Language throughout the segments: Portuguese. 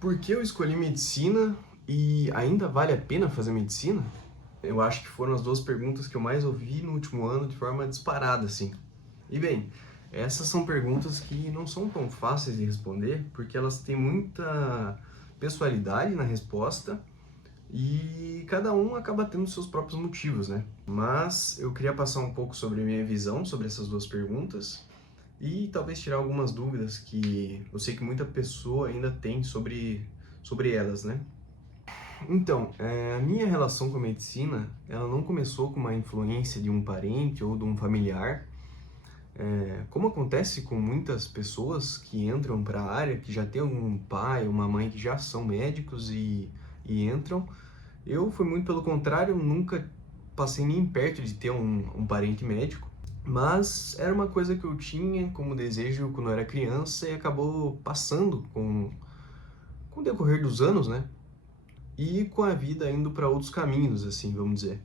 Por que eu escolhi medicina e ainda vale a pena fazer medicina? Eu acho que foram as duas perguntas que eu mais ouvi no último ano de forma disparada, assim. E bem, essas são perguntas que não são tão fáceis de responder, porque elas têm muita pessoalidade na resposta e cada um acaba tendo seus próprios motivos, né? Mas eu queria passar um pouco sobre a minha visão sobre essas duas perguntas e talvez tirar algumas dúvidas que eu sei que muita pessoa ainda tem sobre elas, né? Então, a minha relação com a medicina, ela não começou com uma influência de um parente ou de um familiar, como acontece com muitas pessoas que entram para a área, que já tem um pai, uma mãe que já são médicos e entram. Eu fui muito pelo contrário, nunca passei nem perto de ter um parente médico, mas era uma coisa que eu tinha como desejo quando eu era criança e acabou passando com o decorrer dos anos, né? E com a vida indo para outros caminhos, assim, vamos dizer.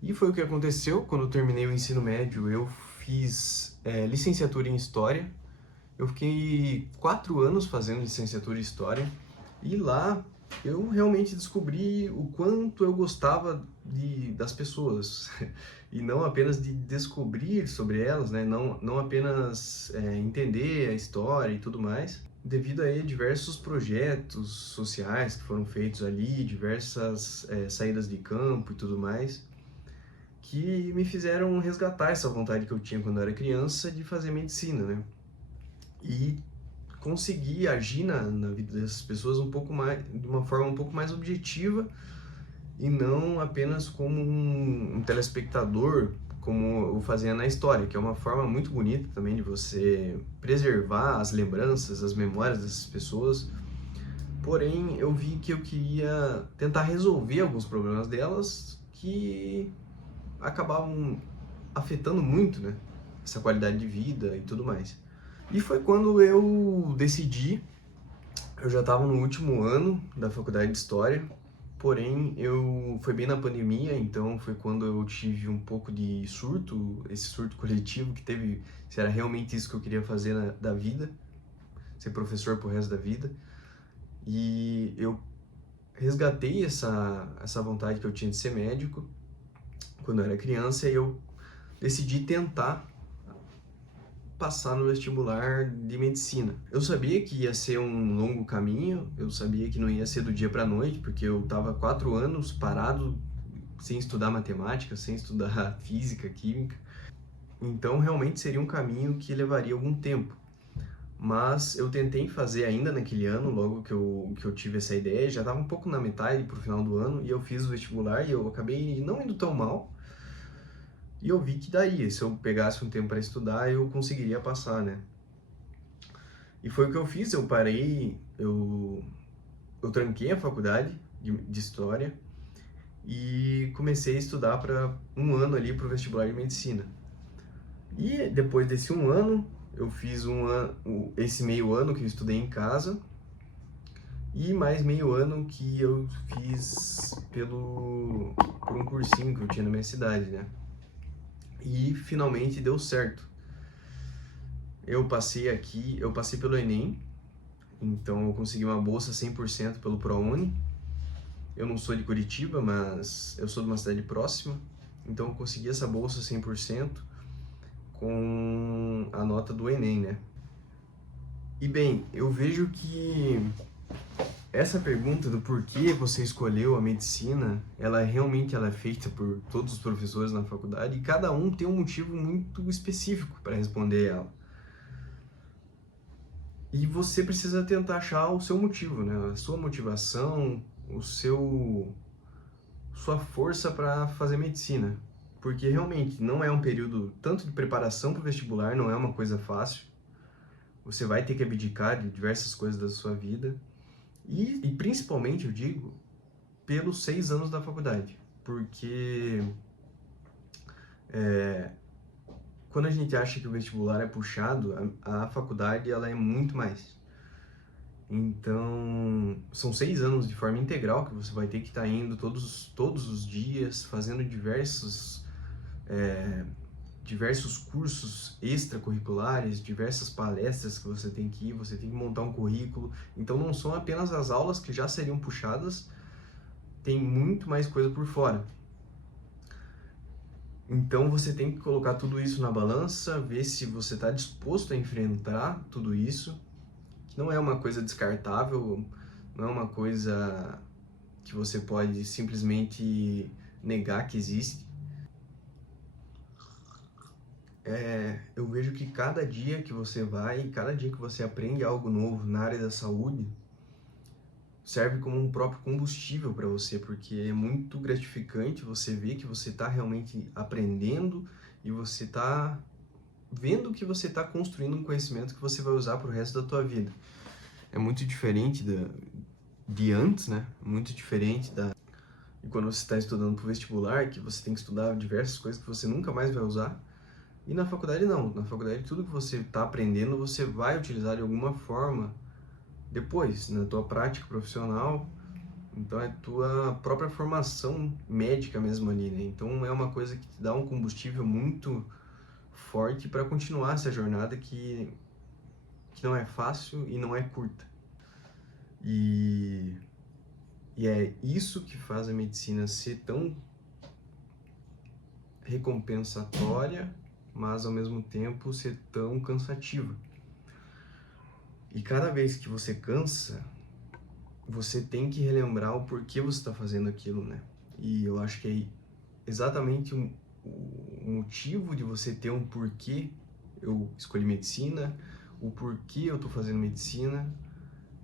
E foi o que aconteceu quando eu terminei o ensino médio. Eu fiz licenciatura em História. Eu fiquei 4 anos fazendo licenciatura em História e lá eu realmente descobri o quanto eu gostava das pessoas e não apenas de descobrir sobre elas, né? Não apenas entender a história e tudo mais. Devido a diversos projetos sociais que foram feitos ali, diversas saídas de campo e tudo mais, que me fizeram resgatar essa vontade que eu tinha quando eu era criança de fazer medicina, né? E conseguir agir na vida dessas pessoas um pouco mais, de uma forma um pouco mais objetiva e não apenas como um telespectador, como eu fazia na história, que é uma forma muito bonita também de você preservar as lembranças, as memórias dessas pessoas. Porém, eu vi que eu queria tentar resolver alguns problemas delas que acabavam afetando muito, né, essa qualidade de vida e tudo mais. E foi quando eu decidi, eu já estava no último ano da faculdade de História, porém foi bem na pandemia, então foi quando eu tive um pouco de surto, esse surto coletivo que teve, se era realmente isso que eu queria fazer da vida, ser professor pro resto da vida. E eu resgatei essa vontade que eu tinha de ser médico quando eu era criança e eu decidi tentar passar no vestibular de medicina. Eu sabia que ia ser um longo caminho, eu sabia que não ia ser do dia para a noite, porque eu estava 4 anos parado, sem estudar matemática, sem estudar física, química. Então, realmente seria um caminho que levaria algum tempo. Mas eu tentei fazer ainda naquele ano, logo que eu tive essa ideia, já estava um pouco na metade para o final do ano, e eu fiz o vestibular e eu acabei não indo tão mal. E eu vi que daria, se eu pegasse um tempo para estudar, eu conseguiria passar, né? E foi o que eu fiz, eu parei, eu tranquei a faculdade de História e comecei a estudar para um ano ali para o vestibular de Medicina. E depois desse um ano, eu fiz esse meio ano que eu estudei em casa e mais meio ano que eu fiz por um cursinho que eu tinha na minha cidade, né? E finalmente deu certo. Eu passei pelo Enem, então eu consegui uma bolsa 100% pelo ProUni. Eu não sou de Curitiba, mas eu sou de uma cidade próxima, então eu consegui essa bolsa 100% com a nota do Enem, né? E bem, eu vejo que essa pergunta do porquê você escolheu a medicina, ela é feita por todos os professores na faculdade e cada um tem um motivo muito específico para responder ela. E você precisa tentar achar o seu motivo, né? A sua motivação, sua força para fazer medicina. Porque realmente não é um período tanto de preparação para o vestibular, não é uma coisa fácil. Você vai ter que abdicar de diversas coisas da sua vida. E principalmente, eu digo, pelos 6 anos da faculdade. Porque quando a gente acha que o vestibular é puxado, a faculdade ela é muito mais. Então, são 6 anos de forma integral que você vai ter que estar indo todos os dias, fazendo diversos cursos extracurriculares, diversas palestras que você tem que ir, você tem que montar um currículo. Então, não são apenas as aulas que já seriam puxadas, tem muito mais coisa por fora. Então, você tem que colocar tudo isso na balança, ver se você está disposto a enfrentar tudo isso, que não é uma coisa descartável, não é uma coisa que você pode simplesmente negar que existe. Eu vejo que cada dia que você vai, cada dia que você aprende algo novo na área da saúde, serve como um próprio combustível para você, porque é muito gratificante você ver que você está realmente aprendendo e você está vendo que você está construindo um conhecimento que você vai usar para o resto da tua vida. É muito diferente de antes, né? Muito diferente de quando você está estudando para o vestibular, que você tem que estudar diversas coisas que você nunca mais vai usar. E na faculdade não. Na faculdade tudo que você está aprendendo você vai utilizar de alguma forma depois, na tua prática profissional. Então é tua própria formação médica mesmo ali, né? Então é uma coisa que te dá um combustível muito forte para continuar essa jornada que não é fácil e não é curta. E é isso que faz a medicina ser tão recompensatória, mas ao mesmo tempo ser tão cansativa. E cada vez que você cansa, você tem que relembrar o porquê você está fazendo aquilo, né? E eu acho que é exatamente o motivo de você ter um porquê eu escolhi medicina, o porquê eu estou fazendo medicina,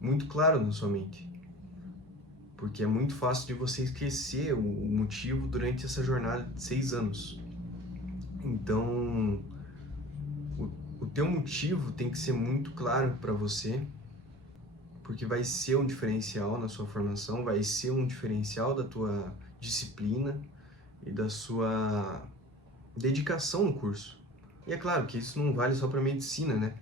muito claro na sua mente. Porque é muito fácil de você esquecer o motivo durante essa jornada de 6 anos. Então, o teu motivo tem que ser muito claro para você, porque vai ser um diferencial na sua formação, vai ser um diferencial da tua disciplina e da sua dedicação no curso. E é claro que isso não vale só para medicina, né?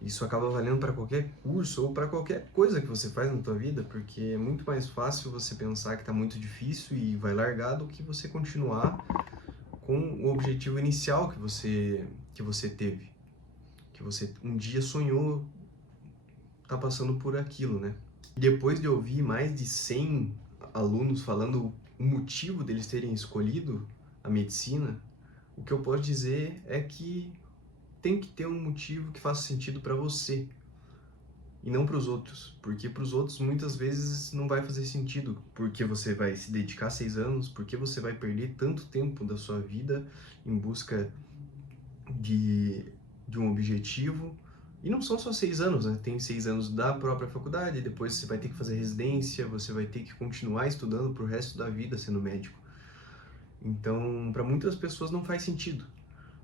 Isso acaba valendo para qualquer curso ou para qualquer coisa que você faz na tua vida, porque é muito mais fácil você pensar que está muito difícil e vai largar do que você continuar com o objetivo inicial que você teve, que você um dia sonhou tá passando por aquilo, né? Depois de ouvir mais de 100 alunos falando o motivo deles terem escolhido a medicina, o que eu posso dizer é que tem que ter um motivo que faça sentido para você e não para os outros, porque para os outros muitas vezes não vai fazer sentido, porque você vai se dedicar 6 anos, porque você vai perder tanto tempo da sua vida em busca de um objetivo. E não são só 6 anos, né? Tem 6 anos da própria faculdade, depois você vai ter que fazer residência, você vai ter que continuar estudando pro resto da vida sendo médico. Então, para muitas pessoas não faz sentido,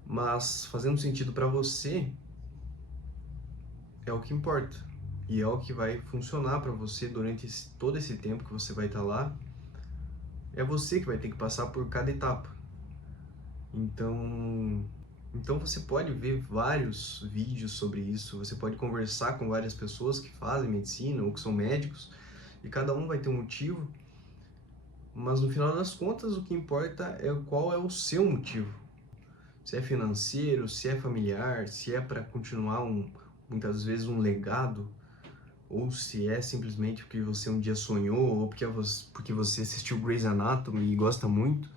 mas fazendo sentido para você é o que importa. E é o que vai funcionar para você durante todo esse tempo que você vai estar lá. É você que vai ter que passar por cada etapa. Então você pode ver vários vídeos sobre isso, você pode conversar com várias pessoas que fazem medicina ou que são médicos, e cada um vai ter um motivo, mas no final das contas o que importa é qual é o seu motivo. Se é financeiro, se é familiar, se é para continuar muitas vezes um legado, ou se é simplesmente porque você um dia sonhou, ou porque você assistiu Grey's Anatomy e gosta muito.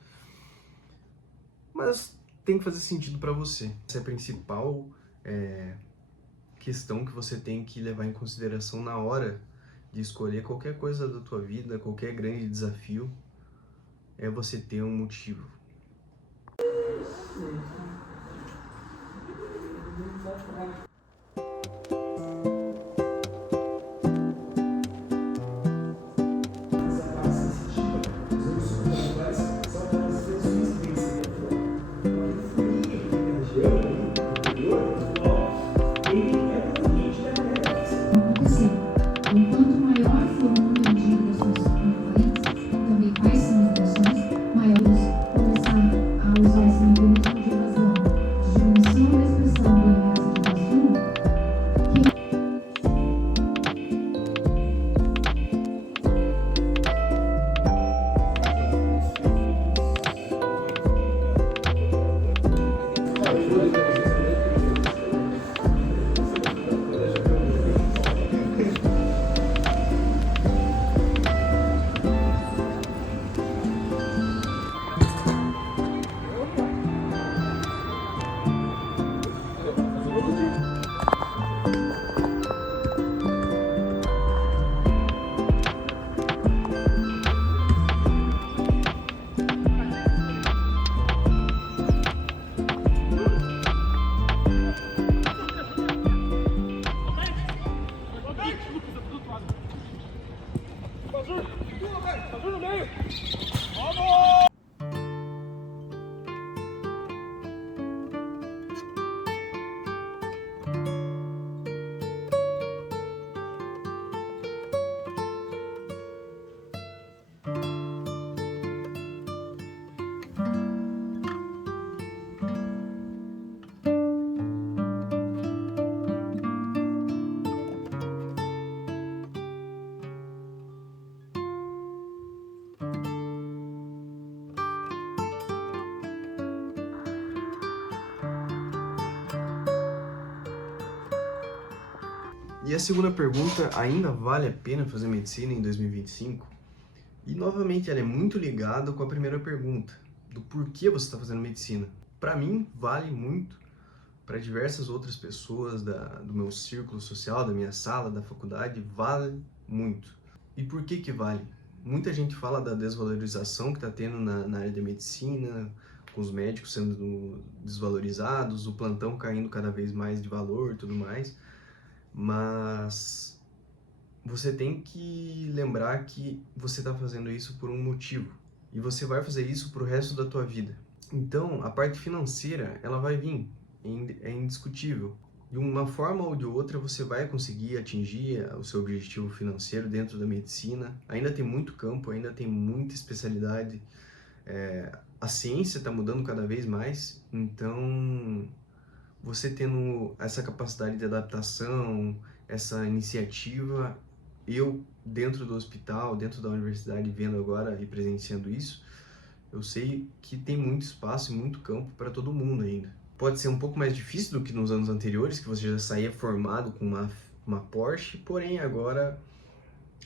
Mas tem que fazer sentido para você. Essa é a principal questão que você tem que levar em consideração na hora de escolher qualquer coisa da tua vida, qualquer grande desafio, é você ter um motivo. Maiores, começar a usar esse mecanismo de evasão, de diminuição E a segunda pergunta, ainda vale a pena fazer medicina em 2025? E novamente ela é muito ligada com a primeira pergunta, do porquê você está fazendo medicina. Para mim, vale muito, para diversas outras pessoas do meu círculo social, da minha sala, da faculdade, vale muito. E por que que vale? Muita gente fala da desvalorização que está tendo na área da medicina, com os médicos sendo desvalorizados, o plantão caindo cada vez mais de valor e tudo mais, mas você tem que lembrar que você está fazendo isso por um motivo e você vai fazer isso para o resto da tua vida. Então, a parte financeira, ela vai vir, é indiscutível. De uma forma ou de outra, você vai conseguir atingir o seu objetivo financeiro dentro da medicina. Ainda tem muito campo, ainda tem muita especialidade. A ciência está mudando cada vez mais, então você tendo essa capacidade de adaptação, essa iniciativa, eu dentro do hospital, dentro da universidade, vendo agora e presenciando isso, eu sei que tem muito espaço e muito campo para todo mundo ainda. Pode ser um pouco mais difícil do que nos anos anteriores, que você já saía formado com uma Porsche, porém agora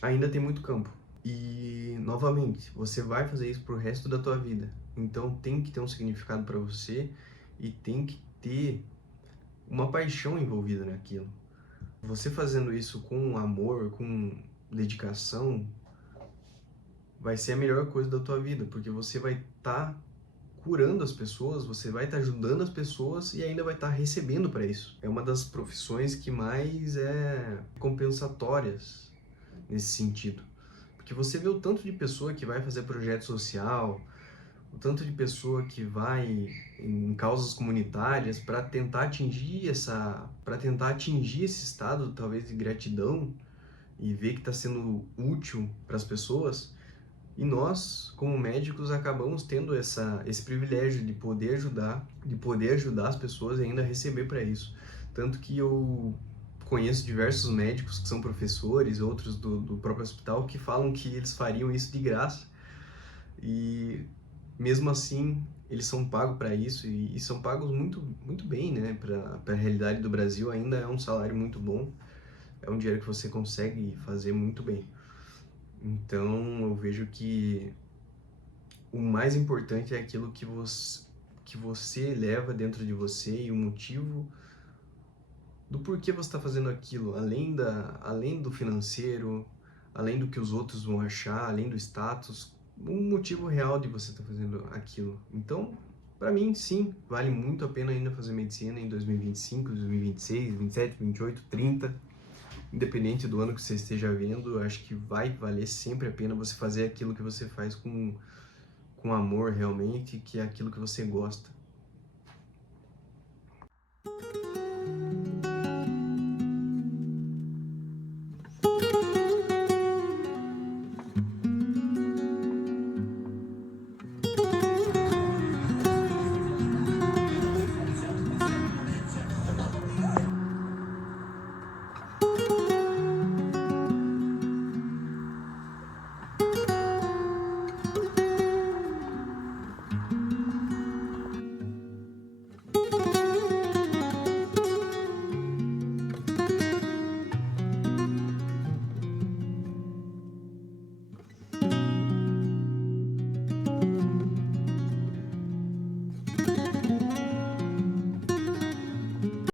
ainda tem muito campo. E, novamente, você vai fazer isso pro resto da tua vida. Então tem que ter um significado para você e tem que ter uma paixão envolvida naquilo. Você fazendo isso com amor, com dedicação, vai ser a melhor coisa da tua vida, porque você vai estar curando as pessoas, você vai estar ajudando as pessoas e ainda vai estar recebendo para isso. É uma das profissões que mais compensatórias nesse sentido. Porque você vê o tanto de pessoa que vai fazer projeto social, o tanto de pessoa que vai em causas comunitárias para tentar atingir esse estado talvez de gratidão e ver que está sendo útil para as pessoas. E nós, como médicos, acabamos tendo esse privilégio de poder ajudar as pessoas e ainda receber para isso. Tanto que eu conheço diversos médicos que são professores, outros do próprio hospital, que falam que eles fariam isso de graça. E mesmo assim, eles são pagos para isso e são pagos muito, muito bem, né? Para a realidade do Brasil, ainda é um salário muito bom, é um dinheiro que você consegue fazer muito bem. Então, eu vejo que o mais importante é aquilo que você leva dentro de você e o motivo do porquê você está fazendo aquilo, além do financeiro, além do que os outros vão achar, além do status, um motivo real de você estar fazendo aquilo. Então, para mim, sim, vale muito a pena ainda fazer medicina em 2025, 2026, 27, 28, 30. Independente do ano que você esteja vendo, eu acho que vai valer sempre a pena você fazer aquilo que você faz com amor realmente, que é aquilo que você gosta.